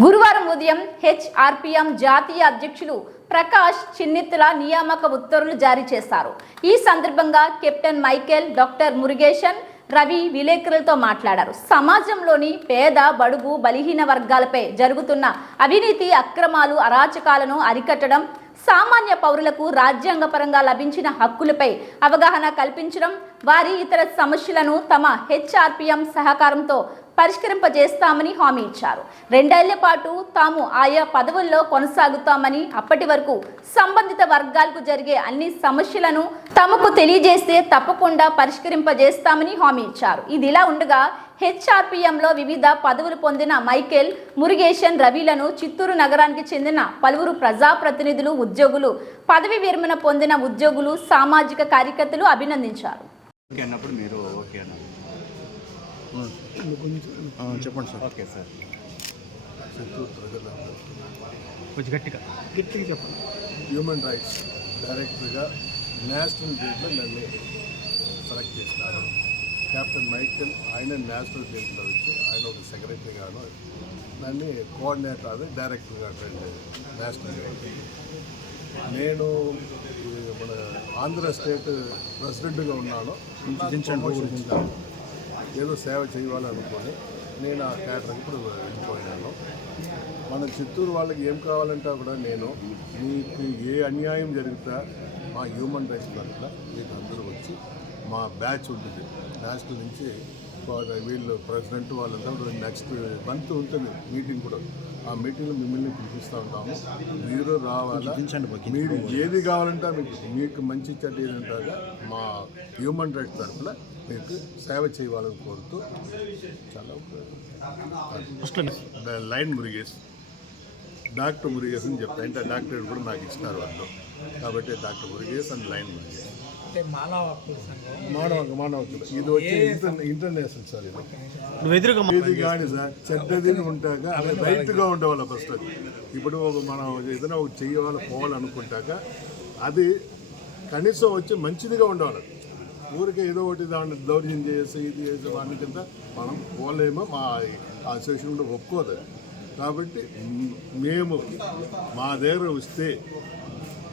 గురువారం ఉదయం హెచ్ఆర్పిఎం జాతీయ అధ్యక్షులు ప్రకాష్ చిన్నిత్తుల నియామక ఉత్తర్వులు జారీ చేశారు. ఈ సందర్భంగా captain Michael doctor Murugesan Ravi విలేకరులతో మాట్లాడారు. సమాజంలోని పేద బడుగు బలహీన వర్గాలపై జరుగుతున్న అవినీతి అక్రమాలు అరాచకాలను అరికట్టడం సామాన్య పౌరులకు రాజ్యాంగపరంగా లభించిన హక్కులపై అవగాహన కల్పించడం వారి ఇతర సమస్యలను తమ హెచ్ఆర్పిఎం సహకారంతో పరిష్కరింపజేస్తామని హామీ ఇచ్చారు. రెండేళ్ళ పాటు తాము ఆయా పదవుల్లో కొనసాగుతామని అప్పటి వరకు సంబంధిత వర్గాలకు జరిగే అన్ని సమస్యలను తమకు తెలియజేస్తే తప్పకుండా పరిష్కరింపజేస్తామని హామీ ఇచ్చారు. ఇదిలా ఉండగా హెచ్ఆర్పిఎంలో వివిధ పదవులు పొందిన మైకేల్ మురుగేషన్ రవిలను చిత్తూరు నగరానికి చెందిన పలువురు ప్రజాప్రతినిధులు ఉద్యోగులు పదవి విరమణ పొందిన ఉద్యోగులు సామాజిక కార్యకర్తలు అభినందించారు ఓకే అన్నప్పుడు మీరు ఓకే అన్నారు చెప్పండి సార్. Okay sir. కొంచెం గట్టిగా. గట్టిగా చెప్పండి. హ్యూమన్ రైట్స్ డైరెక్టర్గా నేషనల్ డేట్లో నన్ను సెలెక్ట్ చేసినారు కెప్టెన్ మైకెల్ ఆయన నేషనల్ డేట్లో వచ్చి ఆయన ఒక సెక్రటరీ గాను నన్ను కోఆర్డినేటర్ అది డైరెక్టర్గా నేషనల్ నేను మన ఆంధ్ర స్టేట్ ప్రెసిడెంట్గా ఉన్నాను. ఏదో సేవ చేయాలనుకొని నేను ఆ క్యాటరింగ్ ఇప్పుడు వెళ్ళిపోయినాను మన చిత్తూరు వాళ్ళకి ఏం కావాలంటే కూడా నేను మీకు ఏ అన్యాయం జరుగుతా మా హ్యూమన్ రైట్స్ దాంట్లో మీకు అందరూ వచ్చి మా బ్యాచ్ ఉంటుంది. నేషనల్ నుంచి వాళ్ళ ప్రెసిడెంట్ వాళ్ళంతా నెక్స్ట్ మంత్ ఉంటుంది మీటింగ్ కూడా. ఆ మీటింగ్లో మిమ్మల్ని పిలిపిస్తూ ఉంటాము. మీరు రావాలా? మీరు ఏది కావాలంటే మీకు మీకు మంచి చెడ్డ ఏదంటాగా మా హ్యూమన్ రైట్స్ తరఫున మీకు సేవ చేయాలని కోరుతూ చాలా లైన్ మురిగేస్ డాక్టర్ మురుగేస్ అని చెప్తా. అంటే డాక్టర్ కూడా నాకు ఇచ్చినారు వాళ్ళు. కాబట్టి doctor Murugesh and line Murugesh. మానవ మానవ. ఇది వచ్చి ఇంటర్ ఇంటర్నేషనల్ సార్ ఇది. ఇది కానీ సార్ చెడ్డది ఉంటాక అది రైట్గా ఉండేవాళ్ళ ఫస్ట్ అది ఇప్పుడు ఒక మనం ఏదైనా ఒక చెయ్యాలి పోవాలనుకుంటాక అది కనీసం వచ్చి మంచిదిగా ఉండేవాళ్ళు. ఊరికే ఏదో ఒకటి దాన్ని దౌర్జన్యం చేసి ఇది చేసి వాటి కింద మనం పోలేమో మా అసోసియేషన్ కూడా ఒప్పుకోదు. కాబట్టి మేము మా దగ్గర వస్తే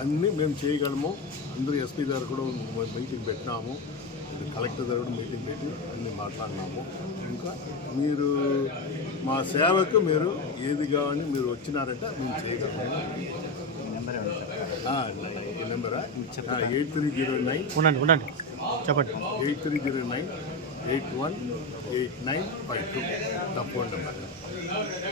అన్నీ మేము చేయగలము. అందరూ ఎస్పీ దగ్గర కూడా మీటింగ్ పెట్టినాము. కలెక్టర్ దగ్గర కూడా మీటింగ్ పెట్టి అన్నీ మాట్లాడినాము. ఇంకా మీరు మా సేవకు మీరు ఏది కావాలని మీరు వచ్చినారంటే మేము చేయగలము. Number నెంబరా? Eight three zero nine. ఉండండి ఉండండి. చెప్పండి. Eight three zero nine eight one eight nine five two. తప్పకుండా నెంబర్.